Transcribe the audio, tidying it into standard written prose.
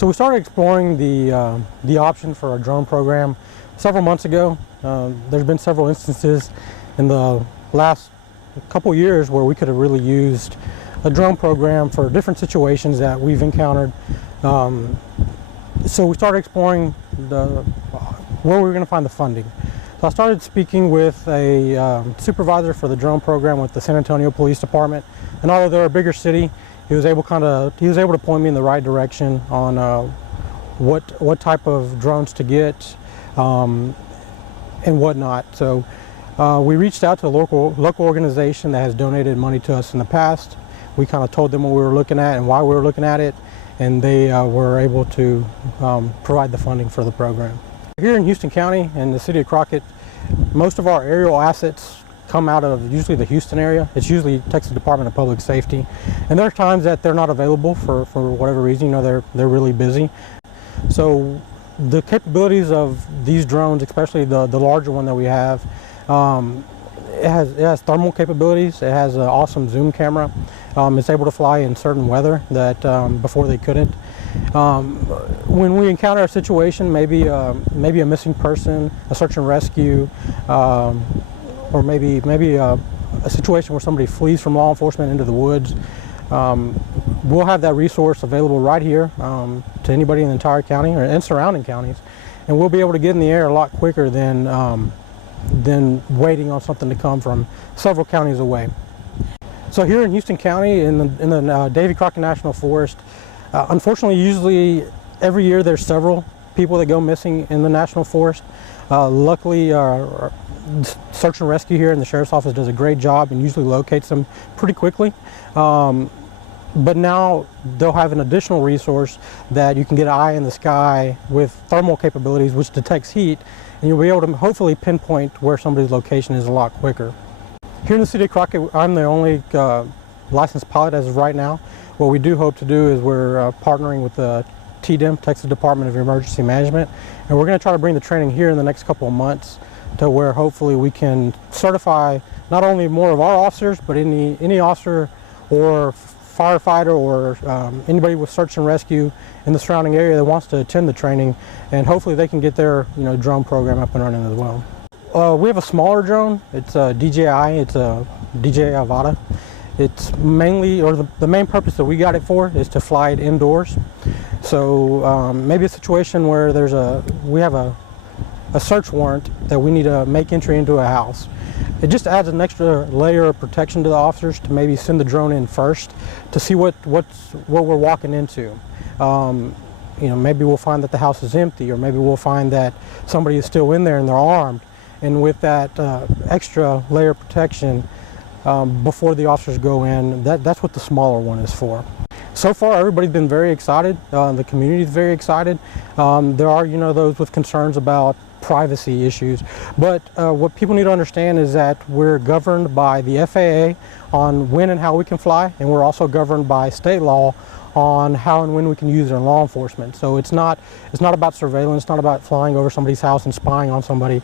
So we started exploring the option for a drone program several months ago. There's been several instances in the last couple years where we could have really used a drone program for different situations that we've encountered. So we started exploring where we were going to find the funding. So I started speaking with a supervisor for the drone program with the San Antonio Police Department, and although they're a bigger city, he was able to point me in the right direction on what type of drones to get and whatnot. So we reached out to a local organization that has donated money to us in the past. We kind of told them what we were looking at and why we were looking at it, and they were able to provide the funding for the program. Here in Houston County and the city of Crockett, most of our aerial assets come out of usually the Houston area. It's usually Texas Department of Public Safety, and there are times that they're not available for whatever reason. You know, they're really busy. So the capabilities of these drones, especially the larger one that we have, it has thermal capabilities. It has an awesome zoom camera. It's able to fly in certain weather that before they couldn't. When we encounter a situation, maybe a missing person, a search and rescue, or maybe a situation where somebody flees from law enforcement into the woods, we'll have that resource available right here to anybody in the entire county and surrounding counties, and we'll be able to get in the air a lot quicker than waiting on something to come from several counties away. So here in Houston County, in the Davy Crockett National Forest, unfortunately, usually every year there's several people that go missing in the National Forest. Luckily, search and rescue here in the Sheriff's Office does a great job and usually locates them pretty quickly. But now they'll have an additional resource that you can get an eye in the sky with thermal capabilities, which detects heat, and you'll be able to hopefully pinpoint where somebody's location is a lot quicker. Here in the city of Crockett, I'm the only licensed pilot as of right now. What we do hope to do is we're partnering with the TDEM, Texas Department of Emergency Management, and we're going to try to bring the training here in the next couple of months to where hopefully we can certify not only more of our officers, but any officer or firefighter or anybody with search and rescue in the surrounding area that wants to attend the training, and hopefully they can get their drone program up and running as well. We have a smaller drone. It's a DJI. It's a DJI Avata. It's mainly, or the main purpose that we got it for is to fly it indoors. So maybe a situation where we have a search warrant that we need to make entry into a house. It just adds an extra layer of protection to the officers to maybe send the drone in first to see what we're walking into. Maybe we'll find that the house is empty, or maybe we'll find that somebody is still in there and they're armed. And with that extra layer of protection before the officers go in, that's what the smaller one is for. So far, everybody's been very excited. The community is very excited. There are, those with concerns about privacy issues, but what people need to understand is that we're governed by the FAA on when and how we can fly, and we're also governed by state law on how and when we can use it in law enforcement. So it's not about surveillance, it's not about flying over somebody's house and spying on somebody.